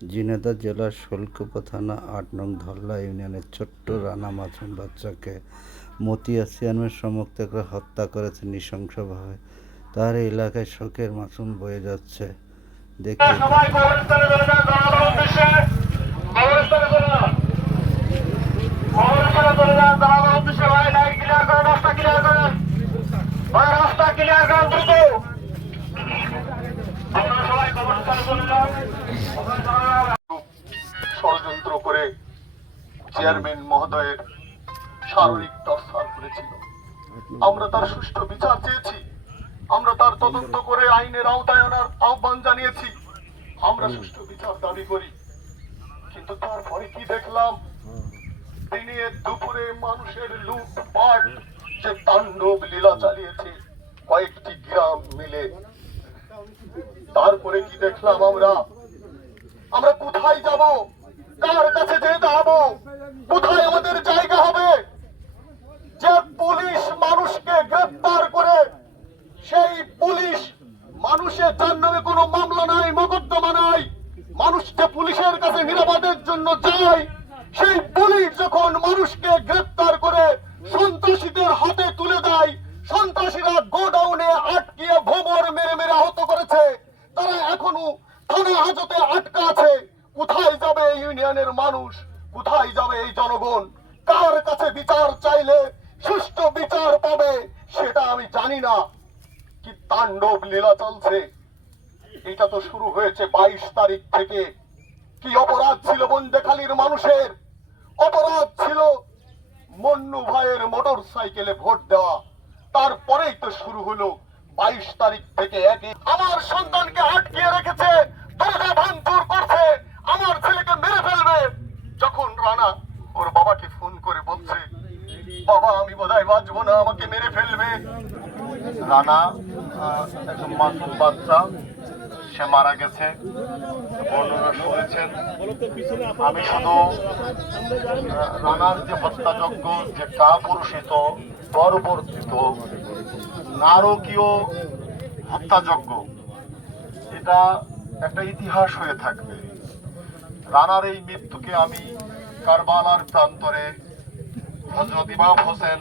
ঝিনাইদহ জেলার শৈলকুপা থানা ৮ নং ধল্লা ইউনিয়নের ছোট্ট রানা মাসুম বাচ্চাকে মতিয়া চেয়ারম্যান সমর্থকরা হত্যা করেছে নৃশংসভাবে। তার এলাকায় শোকের মাসুম বয়ে যাচ্ছে। দেখতে ষড়যন্ত্র করে চেয়ারম্যান মহোদয়ের শারীরিক টর্চার করেছিল। আমরা তার সুষ্ঠু বিচার চেয়েছি, আমরা তার তদন্ত করে আইনের আওতায় আনার আহ্বান জানিয়েছি, আমরা সুষ্ঠু বিচার দাবি করি। কিন্তু তারপরে কি দেখলাম, দিনে দুপুরে মানুষের লুটপাট যে তাণ্ডব লীলা চালিয়েছে কয়েকটি গ্রাম মিলে। তারপরে কি দেখলাম, আমরা কোথায় যাব, কার কাছে যেতে দাঁড়াবো, কোথায় আমাদের জায়গা হবে? যে পুলিশ মানুষকে গ্রেফতার করে, সেই পুলিশ মানুষের যার নামে কোনো মামলা নাই, মোকদ্দমা নাই, মানুষকে পুলিশের কাছে নিরাপদের জন্য যায়, সেই পুলিশ যখন মানুষকে গ্রেফতার করে সন্ত্রাসীদের হাতে তুলে দেয়, সন্ত্রাসীরা গোডাউনে আটকিয়ে ভোমর মেরে মেরে আহত করেছে, তারা এখনো থানা হাজতে আটকা আছে। কোথায় যাবে এই ইউনিয়নের মানুষ, কোথায় যাবে এই জনগণ? কার কাছে বিচার চাইলে সুষ্ঠু বিচার পাবে সেটা আমি জানি না। কি তাণ্ডব লীলা চলছে! এটা তো শুরু হয়েছে 22 তারিখ থেকে। কি অপরাধ ছিল বন্দেখালীর মানুষের? অপরাধ ছিল মন্নু ভাইয়ের মোটর সাইকেলে ভোট দেওয়া। তারপরেই তো শুরু হলো 22 তারিখ থেকে আমার সন্তানকে আটকিয়ে রেখেছে, দরজা ভাঙচুর করছে, আমার ছেলেকে মেরে ফেলবে। যখন রানা ওর বাবাকে ফোন করে বলছে, বাবা আমি বোধহয় বাঁচবো না, আমাকে মেরে ফেলবে। রানা একজন মাসুম বাচ্চা, সে মারা গেছে, বর্ণনা শুনেছেন। আমি শুধু রানার যে হত্যাযজ্ঞ, যে কাপুরুষিত বর্বরচিত নারকীয় হত্যাযজ্ঞ, এটা একটা ইতিহাস হয়ে থাকবে। রানার এই মৃত্যুকে আমি কারবালার প্রান্তরে হযরত ইমাম হোসেন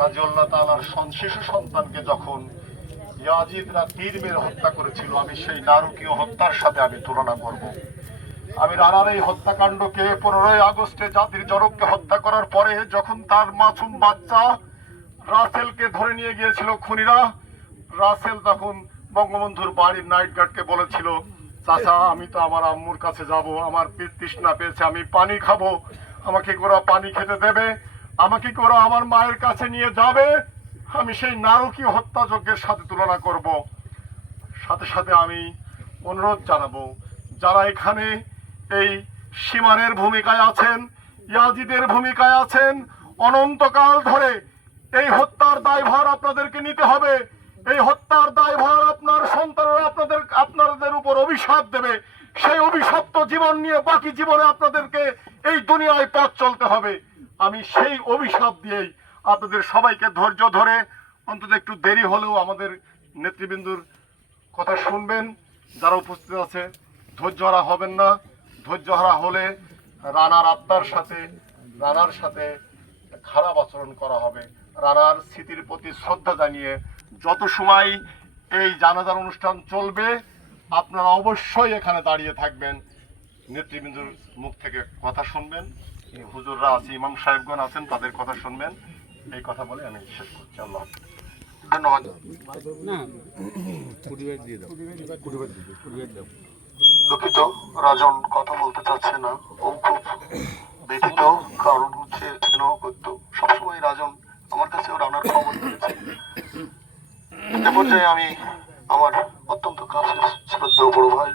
রাদিয়াল্লাহু তাআলার শিশু সন্তানকে যখন ইয়াজিদরা তীর মেরে হত্যা করেছিল, আমি সেই নারকীয় হত্যার সাথে আমি তুলনা করব। আমি রানার এই হত্যাকাণ্ডকে 15 আগস্টে জাতির জনককে হত্যা করার পরে যখন তার মাসুম বাচ্চা রাসেলকে ধরে নিয়ে গিয়েছিল খুনিরা, রাসেল তখন বঙ্গবন্ধুর বাড়ির নাইট গার্ডকে বলেছিল, চাচা আমি তো আমার আম্মুর কাছে যাব, আমার তৃষ্ণা পেয়েছে, আমি পানি খাবো, আমাকে ওরা পানি খেতে দেবে, আমাকে ওরা আমার মায়ের কাছে নিয়ে যাবে। আমি সেই নারকীয় হত্যাযজ্ঞের সাথে তুলনা করব। সাথে সাথে আমি অনুরোধ জানাবো, যারা এখানে এই সীমানের ভূমিকায় আছেন, ইয়াজিদের ভূমিকায় আছেন, অনন্তকাল ধরে এই হত্যার দায়ভার আপনাদেরকে নিতে হবে। এই হত্যার দায়ভার আপনার সন্তানরা আপনাদের উপর অভিশাপ দেবে। সেই অভিশপ্ত জীবন নিয়ে বাকি জীবনে আপনাদেরকে এই দুনিয়ায় পথ চলতে হবে। আমি সেই অভিশাপ দিয়েই আপনাদের সবাইকে ধৈর্য ধরে অন্তত একটু দেরি হলেও আমাদের নেতৃবৃন্দুর কথা শুনবেন। যারা উপস্থিত আছে ধৈর্য হারা হবেন না। ধৈর্য হারা হলে রানার আত্মার সাথে, রানার সাথে খারাপ আচরণ করা হবে। রানার স্মৃতির প্রতি শ্রদ্ধা জানিয়ে যত সময় এই জানাজার অনুষ্ঠান চলবে আপনারা অবশ্যই এখানে দাঁড়িয়ে থাকবেন, নেতৃবৃন্দুর মুখ থেকে কথা শুনবেন, হুজুররা আছে, ইমাম সাহেবগণ আছেন, তাদের কথা শুনবেন। এই কথা বলে আমি শেষ করছি। আল্লাহ ধন্যবাদ। দুঃখিত, রাজন কথা বলতে চাচ্ছে না, ও খুব ব্যথিত। কারণ হচ্ছে স্নেহ করত সবসময় রাজন আমার কাছেও রানার খবর দিয়েছে। এ পর্যায়ে আমি আমার অত্যন্ত কাছের শ্রদ্ধেয় বড় ভাই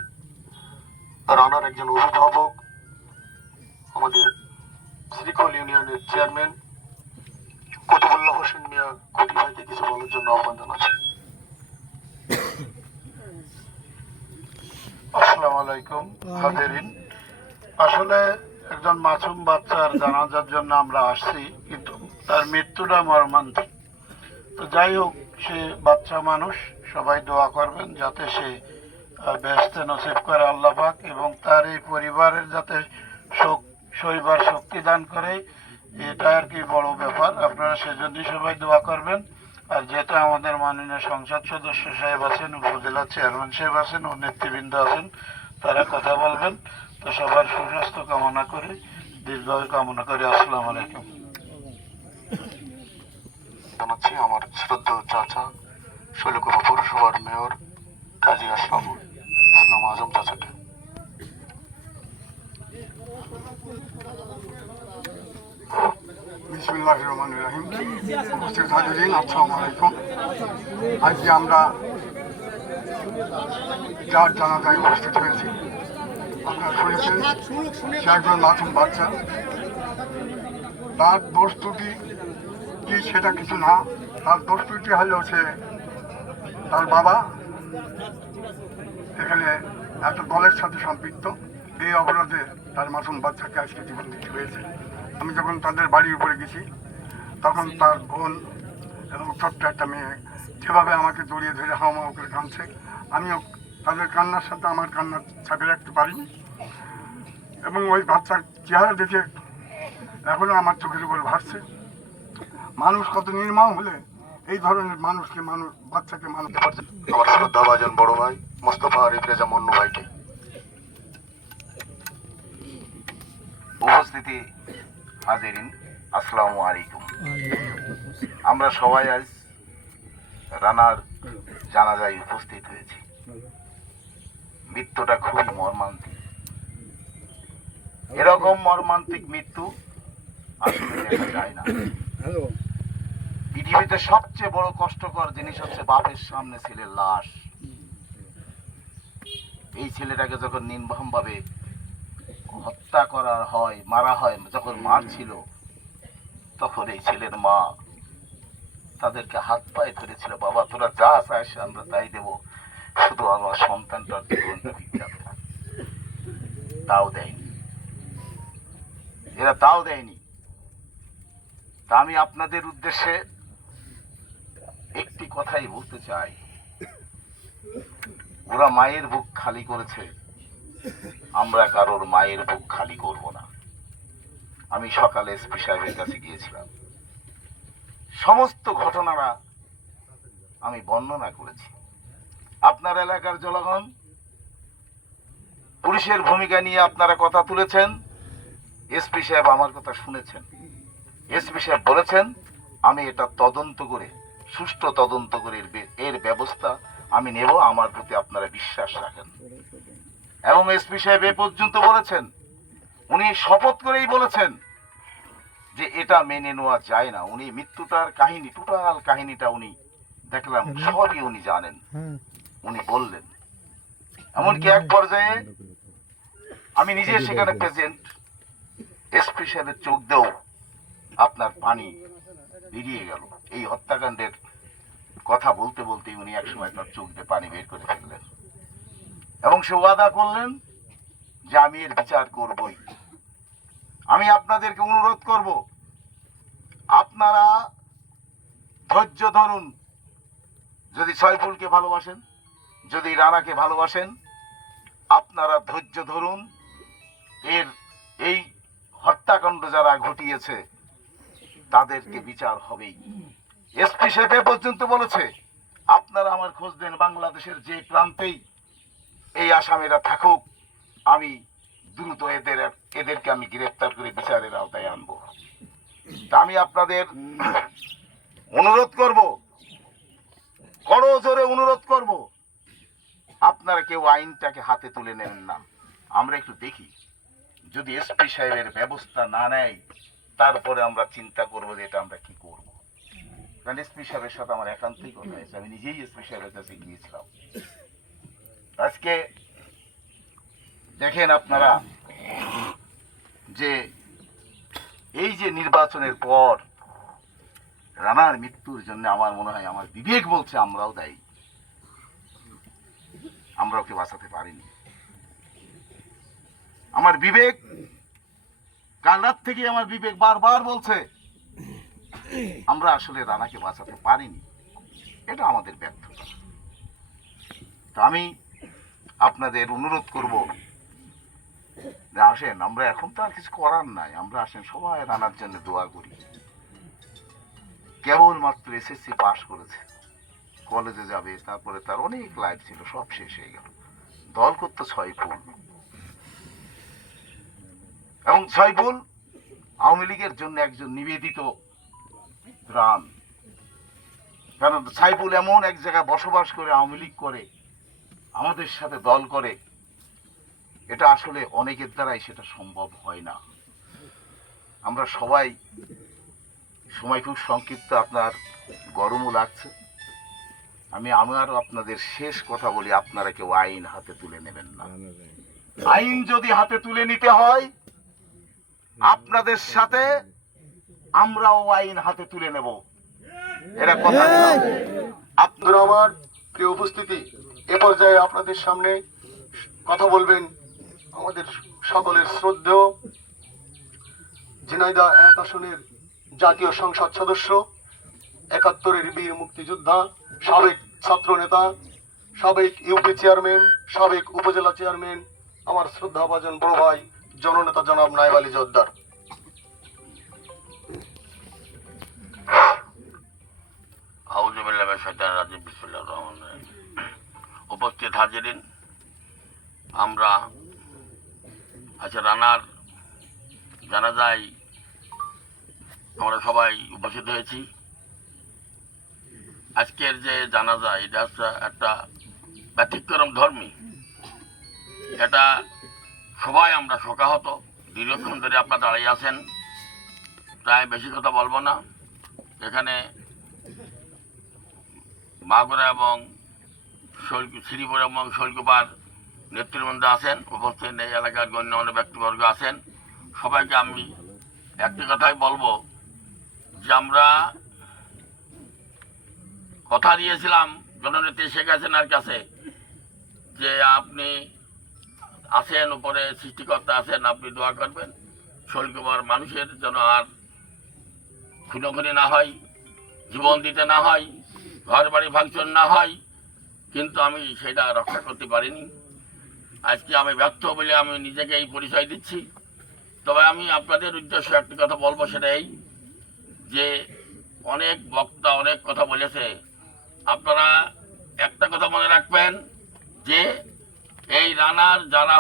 রানার একজন অভিভাবক, আমাদের শ্রীকল ইউনিয়নের চেয়ারম্যান কুতুবুল্লাহ হোসেন মিয়া কুতি ভাইকে কিছু বলার জন্য আহ্বান জানাচ্ছি। আসসালামু আলাইকুম হাজেরিন। আসলে একজন মাসুম বাচ্চার জানাজার জন্য আমরা আসছি, কিন্তু তার মৃত্যুটা মর্মান্তিক। তো যাই হোক, সে বাচ্চা মানুষ, সবাই দোয়া করবেন যাতে সে বেহেশতে নসিব করে আল্লাহ পাক, এবং তার এই পরিবারের যাতে সইবার শক্তি দান করে, এটা আর কি বড় ব্যাপার। আপনারা সেজন্যই সবাই দোয়া করবেন। আর যেহেতু আমাদের মাননীয় সংসদ সদস্য সাহেব আছেন, উপজেলা চেয়ারম্যান সাহেব আছেন ও নেতৃবৃন্দ আছেন, তারা কথা বলবেন। তো সবার সুস্বাস্থ্য কামনা করে, দীর্ঘায়ু কামনা করে, আসসালামু আলাইকুম। জানাচ্ছি আমার শ্রদ্ধেয় চাচা শৈলকুপা পৌরসভার মেয়র কাজী আশরাফুল ইসলাম আজম চাচাকে। বিসমিল্লাহির রহমানির রহিম। উপস্থিত হাজিরিন, আসসালামু আলাইকুম। আজকে আমরা যার জানাজায় উপস্থিত হয়েছি, আপনারা শুনেছেন সে একজন মাসুম বাচ্চা। তার দোষ ত্রুটি কি সেটা কিছু না, তার দোষ ত্রুটি হলেও সে তার বাবা এখানে একটা দলের সাথে সম্পৃক্ত। এই অপরাধে তার মাসুম বাচ্চাকে আজকে জীবন দিতে হয়েছে। আমি যখন তাদের বাড়ির উপরে গেছি, তখন তার বোন এবং ছোট্ট একটা মেয়ে যেভাবে আমাকে জড়িয়ে ধরে হাওয়া করে কাঁদছে, আমিও তাদের কান্নার সাথে আমার কান্না চাপে রাখতে পারিনি। এবং ওই বাচ্চার চেহারা দেখে এখনো আমার চোখের উপর ভাসছে। মানুষ কত নির্মম হলে এই ধরনের মানুষকে বাচ্চাকে মানুষ। আমার শ্রদ্ধাভাজন বড় ভাই মোস্তফা আরিফ রেজা মন্নু ভাইকে। উপস্থিতি হাজিরিন, আসসালামু আলাইকুম। আমরা সবাই আজ রানার জানাজায় উপস্থিত হয়েছি। মৃত্যুটা খুবই মর্মান্তিক। এরকম মর্মান্তিক মৃত্যু আসলে দেখা যায় না। পৃথিবীতে সবচেয়ে বড় কষ্টকর জিনিস হচ্ছে বাপের সামনে ছেলের লাশ। এই ছেলেটাকে যখন নির্মম ভাবে হত্যা করা হয়, মারা হয়, যখন মারছিল, তখন এই ছেলের মা তাদেরকে হাত পায়ে ধরেছিল, বাবা তোরা যা চাস আমরা তাই দেবো, শুধু আমার সন্তানটার জীবনটা ভিক্ষা দে। তাও দেয়নি, এরা তাও দেয়নি। তা আমি আপনাদের উদ্দেশ্যে একটি কথাই বলতে চাই, ওরা মায়ের বুক খালি করেছে, আমরা কারোর মায়ের বুক খালি করব না। আমি সকালে এসপি সাহেবের কাছে গিয়েছিলাম, সমস্ত ঘটনাটা আমি বর্ণনা করেছি। আপনার এলাকার জনগণ, পুলিশের ভূমিকা নিয়ে আপনারা কথা তুলেছেন, এসপি সাহেব আমার কথা শুনেছেন। এসপি সাহেব বলেছেন আমি এটা তদন্ত করে, সুষ্ঠু তদন্ত করে এর ব্যবস্থা আমি নেব, আমার প্রতি আপনারা বিশ্বাস রাখেন। এবং এসপি সাহেব এ পর্যন্ত বলেছেন, উনি শপথ করেই বলেছেন যে এটা মেনে নেওয়া যায় না। উনি মৃত্যুটার কাহিনী, টোটাল কাহিনীটা উনি দেখলাম সবই উনি জানেন, উনি বললেন। এমনকি এক পর্যায়ে আমি নিজে সেখানে প্রেজেন্ট, এসপি সাহেবের চোখ দিয়েও আপনার পানি বেরিয়ে গেল। এই হত্যাকাণ্ডের কথা বলতে বলতে উনি একসময় তার চোখ দিয়ে পানি বের করে ফেললেন এবং সে ওয়াদা করলেন যে আমি এর বিচার করবই। আমি আপনাদেরকে অনুরোধ করব, আপনারা ধৈর্য ধরুন। যদি সয়ফুলকে ভালোবাসেন, যদি রানাকে ভালোবাসেন, আপনারা ধৈর্য ধরুন। এই হত্যাকাণ্ড যারা ঘটিয়েছে তাদেরকে বিচার হবেই। এসপি সাহেব এ পর্যন্ত বলেছে, আপনারা আমার খোঁজ দেন, বাংলাদেশের যে প্রান্তেই এই আসামিরা থাকুক, আমি দ্রুত এদেরকে আমি গ্রেফতার করে বিচারের আওতায় আনবো। তা আমি আপনাদের অনুরোধ করব, বড় জোরে অনুরোধ করব, আপনারা কেউ আইনটাকে হাতে তুলে নেন না। আমরা একটু দেখি, যদি এসপি সাহেবের ব্যবস্থা না নেয়, তারপরে আমরা চিন্তা করবো যে এটা আমরা কি করবো। কারণ এসপি সাহেবের সাথে আমার একান্তই কথা হয়েছে, আমি নিজেই এসপি সাহেবের কাছে গিয়েছিলাম। আজকে দেখেন আপনারা যে এই যে নির্বাচনের পর রানার মৃত্যুর জন্য আমার মনে হয়, আমার বিবেক বলছে আমরাও দায়ী, আমরা ওকে বাঁচাতে পারিনি। আমার বিবেক, কাল রাত থেকে আমার বিবেক বারবার বলছে আমরা আসলে রানাকে বাঁচাতে পারিনি, এটা আমাদের ব্যর্থতা। তো আমি আপনাদের অনুরোধ করব যে আসেন, আমরা এখন তো আর কিছু করার নাই, আমরা আসেন সবাই রানার জন্য দোয়া করি। কেবলমাত্র এসএসসি পাশ করেছে, কলেজে যাবে, তারপরে তার অনেক লাইফ ছিল, সব শেষ হয়ে গেল। দল করতো সাইফুল, এবং সাইফুল আওয়ামী লীগের জন্য একজন নিবেদিত প্রাণ। কারণ সাইফুল এমন এক জায়গায় বসবাস করে আওয়ামী লীগ করে, আমাদের সাথে দল করে, এটা আসলে অনেকের দ্বারাই সেটা সম্ভব হয় না। আমরা সবাই, সময় খুব সংক্ষিপ্ত, আপনার গরমও লাগছে, আমি আরো আপনাদের শেষ কথা বলি, আপনারা কেউ আইন হাতে তুলে নেবেন না। আইন যদি হাতে তুলে নিতে হয়, আপনাদের সাথে আমরাও আইন হাতে তুলে নেব, এটা কথা। আপনারা আমার প্রিয় উপস্থিতি, এ পর্যায়ে আপনাদের সামনে কথা বলবেন আমাদের সকলের শ্রদ্ধেয় ঝিনাইদহ 1 আসনের জাতীয় সংসদ সদস্য, 71-এর বীর মুক্তিযোদ্ধা, সাবেক ছাত্র নেতা, সাবেক ইউপি চেয়ারম্যান, সাবেক উপজেলা চেয়ারম্যান, আমার শ্রদ্ধাভাজন বড় ভাই জননেতা জনাব নায়েব আলী জোদ্দার। উপস্থিত হাজিরিন, আমরা আচ্ছা রানার জানাজায় আমরা সবাই উপস্থিত হয়েছি। আজকের যে জানাজা, এটা হচ্ছে একটা ব্যতিক্রম ধর্মী, এটা সবাই আমরা শোকাহত। দীর্ঘক্ষণ ধরে আপনারা দাঁড়িয়ে আছেন, প্রায় বেশি কথা বলবো না। এখানে মাগুরা এবং শ্রীপুর এবং শৈলকুপার নেতৃবৃন্দ আছেন, উপস্থিত এই এলাকার গণ্যমান্য ব্যক্তিবর্গ আছেন। সবাইকে আমি একটি কথাই বলবো যে আমরা কথা দিয়েছিলাম জননেত্রী শেখ হাসিনার কাছে যে আপনি আছেন, উপরে সৃষ্টিকর্তা আছেন, আপনি দোয়া করবেন শৈলকুপার মানুষের যেন আর খুনোখুনি না হয়, জীবন দিতে না হয়, ঘর বাড়ি ভাঙচুর না হয়। কিন্তু আমি সেটা রক্ষা করতে পারিনি। আজকে আমি ব্যর্থ বলে আমি নিজেকে এই পরিচয় দিচ্ছি। তবে আমি আপনাদের উদ্দেশ্যে একটি কথা বলবো, সেটা এই যে অনেক বক্তা অনেক কথা বলেছে, আপনারা একটা কথা মনে রাখবেন যে এই রানার যারা